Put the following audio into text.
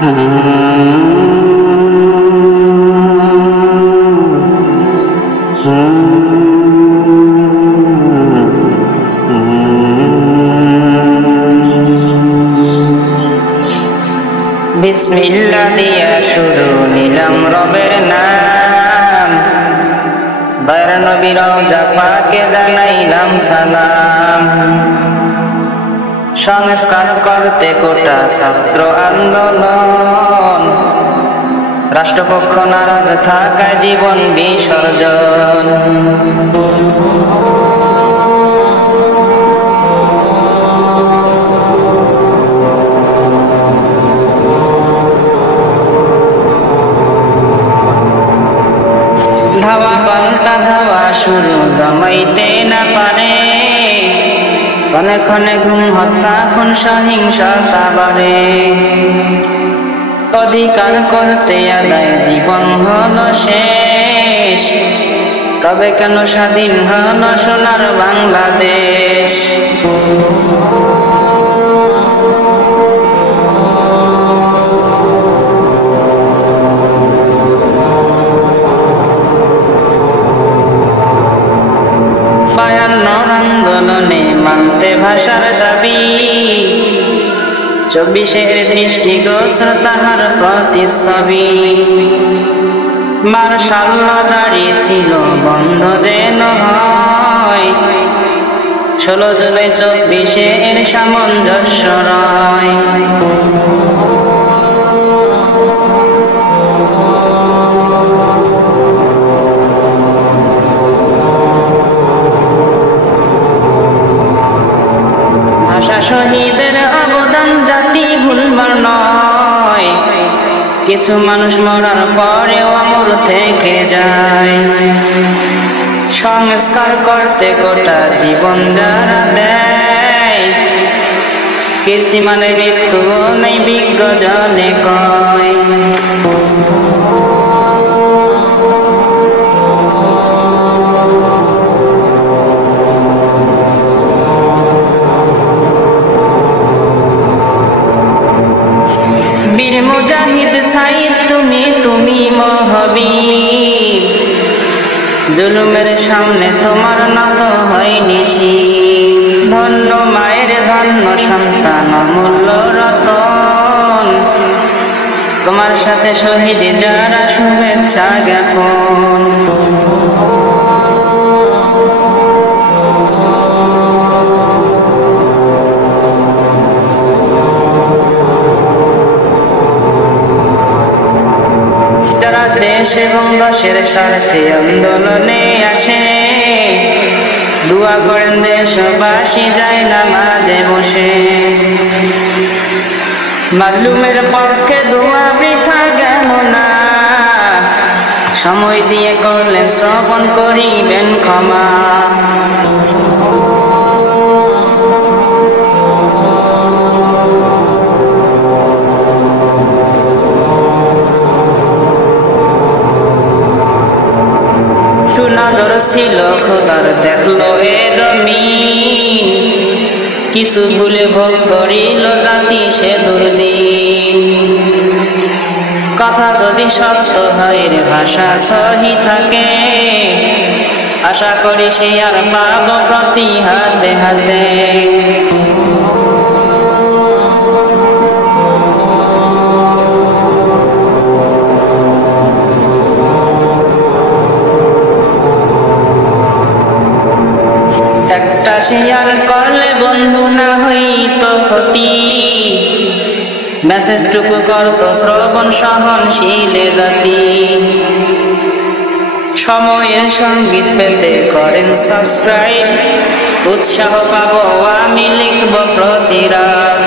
বিসমিল্লাহ দিয়া শুরু নিলাম রবের নাম, দয়ার নবী রওজা পাকে জানাইলাম সালাম। সংস্কার করতে কোটা ছাত্র আন্দোলন, রাষ্ট্রপক্ষ নারাজ থাকায় জীবন বিসর্জন। ধাওয়া পাল্টা ধাওয়া শুরু দমাইতে না পারে, ক্ষণে ক্ষণে ঘুম হত্যা খুন সহিংসতা বাড়ে। অধিকার করতে আদায় জীবন হলো শেষ, তবে কেন স্বাধীন হলো সোনার বাংলাদেশ। আন্দোলনে মানতে ভাষার দাবি, 24-এর দৃষ্টিগোচর তাহার প্রতিচ্ছবি। মার্শাল দাঁড়িয়েছিল বন্ধ যেন হয়, 16 জুলাই 24-এর সামঞ্জস্য রয়। শহীদের অবদান জাতি ভুলবার নয়, কিছু মানুষ মরার পরেও অমর থেকে যায়। সংস্কার করতে গোটা জীবন যারা দেয়, কীর্তিমানে মৃত্যু নেই বিজ্ঞ জনে কয়। বীর মুজাহিদ সাইদ তুমি মহাবীর, জুলুমের সামনে তোমার নত হয়নি শির। ধন্য মায়ের ধন্য সন্তান অমূল্য রতন, তোমার সাথে শহীদ যারা শুভেচ্ছা জ্ঞাপন। দেশ এবং দেশের স্বার্থে আন্দোলনে আসে, দোয়া করেন দেশবাসী যায় নামাজে বসে। মাজলুমের পক্ষে দোয়া বৃথা গেল না, সময় দিয়ে করলে শ্রবণ করিবেন ক্ষমা। নজর ছিল খোদার দেখলো এ জমিন, কিছু ভুলে ভোগ করিল জাতি সে দুর্দিন। কথা যদি সত্য হয় ভাষা সহি থাকে, আশা করি সে আর পাব প্রতি হাতে হাতে। শেয়ার করলে বন্ধু না হইতো ক্ষতি, মেসেজটুকু করতো শ্রবণ সহনশীল জাতি। সময়ের সঙ্গীত পেতে করেন সাবস্ক্রাইব, উৎসাহ পাবো আমি লিখব প্রতি রাত।